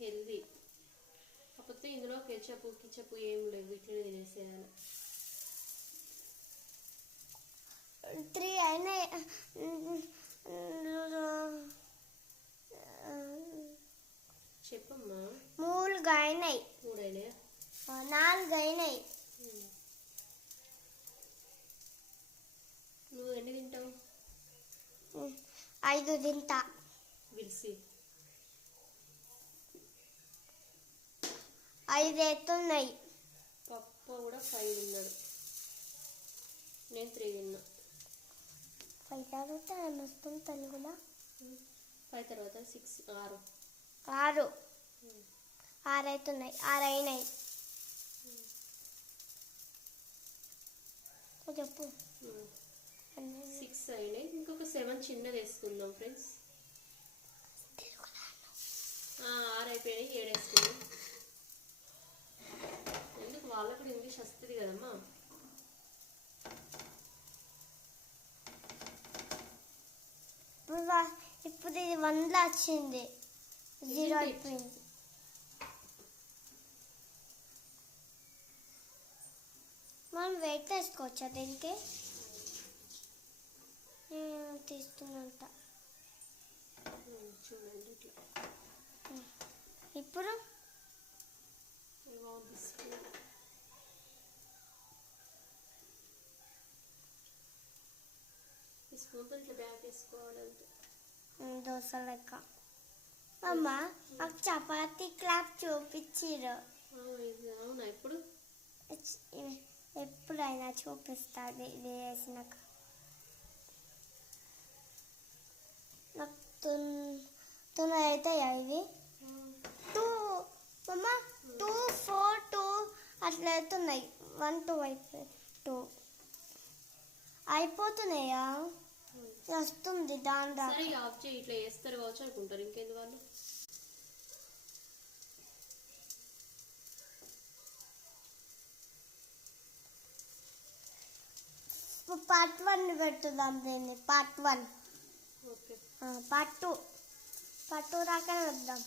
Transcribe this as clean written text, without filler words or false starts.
Healthy. కాకపోతే ఇందులో ketchup ఏం లేవు, ఇట్లనే తినేసేయాలి. 3 అయినాయి. చెప్పమ్మా. 3 అయినాయి. 3 అయినాయా? 4 అయినాయి. నువ్వు ఎన్ని తింటావు? 5 తింటా. విల్సి 5 ఎత్తున్నాయి. పప్ప కూడా 5 తిన్నాడు, నేను 3 తిన్నా. 5 తర్వాత ఏమొస్తుంది తెలుగులో? 5 తర్వాత 6 6 6 అవుతున్నాయి. 6 అయినాయి. చెప్పు. 6 అయినాయి. ఇంకొక 7 చిన్నది వేసుకుందాం ఫ్రెండ్స్. 6 అయిపోయినాయి, 7 వేసుకుందాం. ఎందుకు, వాళ్ళకు కూడా ఇంగ్లీష్ వస్తుంది కదమ్మా. ఇప్పుడు ఇది 1లో వచ్చింది, 0 అయిపోయింది. మనం వెయిట్ వేసుకోవచ్చా దీనికి? తీస్తున్నంత చూడండి ఇట్లా. ఇప్పుడు స్పూన్తో ఇట్లా బ్యాగ్ వేసుకోవాలి అంతే. దోశ లెక్క. అమ్మ నాకు చపాతీ క్లాప్ చూపించిరు. అవునా? ఎప్పుడైనా చూపిస్తుంది ఇది వేసినాక. నాకు తొందర అవుతాయా ఇవి? 2 అమ్మ 2 4 2 అట్లా అవుతున్నాయి. 1 2 అయిపోయి 2 అయిపోతున్నాయా? వస్తుంది దాని దాకా. ఆఫ్ చేయి, ఇట్లా వేస్తారు కావచ్చు అనుకుంటారు, ఇంకేంది వాళ్ళు. పార్ట్ 1 పెట్టుదాం దీన్ని. పార్ట్ 1. ఓకే. పార్ట్ 2 రాకనే వద్దాం.